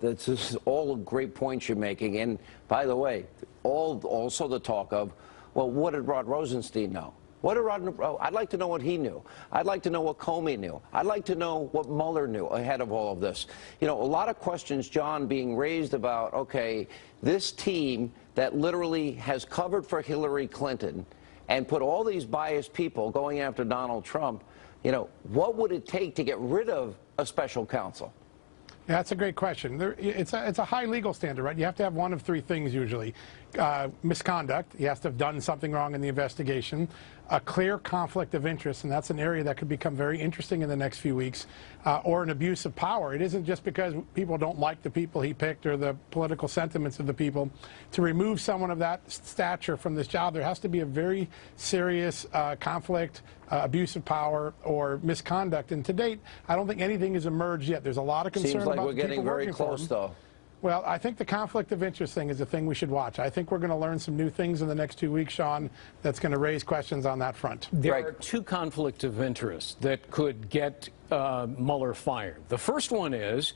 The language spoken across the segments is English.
This is all great points you're making. And by the way, also the talk of, well, what did Rod Rosenstein know? I'd like to know what he knew. I'd like to know what Comey knew. I'd like to know what Mueller knew ahead of all of this. You know, a lot of questions, John, being raised about, okay, this team that literally has covered for Hillary Clinton and put all these biased people going after Donald Trump, you know, what would it take to get rid of a special counsel? Yeah, that's a great question. It's a high legal standard, right? You have to have one of three things usually. Misconduct. He has to have done something wrong in the investigation. A clear conflict of interest, and that's an area that could become very interesting in the next few weeks, or an abuse of power. It isn't just because people don't like the people he picked or the political sentiments of the people. To remove someone of that stature from this job, there has to be a very serious conflict, abuse of power, or misconduct. And to date, I don't think anything has emerged yet. There's a lot of concern Seems like about we're getting very close, though. Well, I think the conflict of interest thing is a thing we should watch. I think we're going to learn some new things in the next 2 weeks, Sean, that's going to raise questions on that front. There are two conflicts of interest that could get Mueller fired. The first one is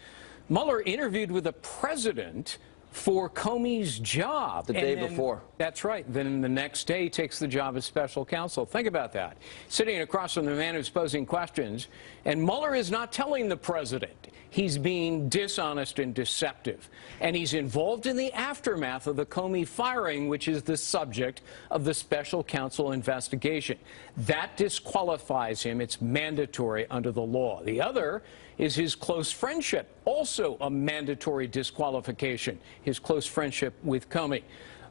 Mueller interviewed with the president for Comey's job. The day before. That's right. Then the next day he takes the job as special counsel. Think about that. Sitting across from the man who's posing questions, and Mueller is not telling the president. He's being dishonest and deceptive. And he's involved in the aftermath of the Comey firing, which is the subject of the special counsel investigation. That disqualifies him. It's mandatory under the law. The other is his close friendship, also a mandatory disqualification, his close friendship with Comey.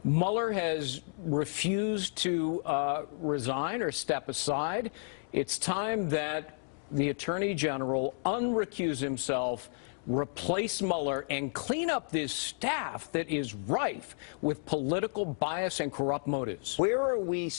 Mueller has refused to resign or step aside. It's time that the Attorney General unrecuse himself, replace Mueller, and clean up this staff that is rife with political bias and corrupt motives. Where are we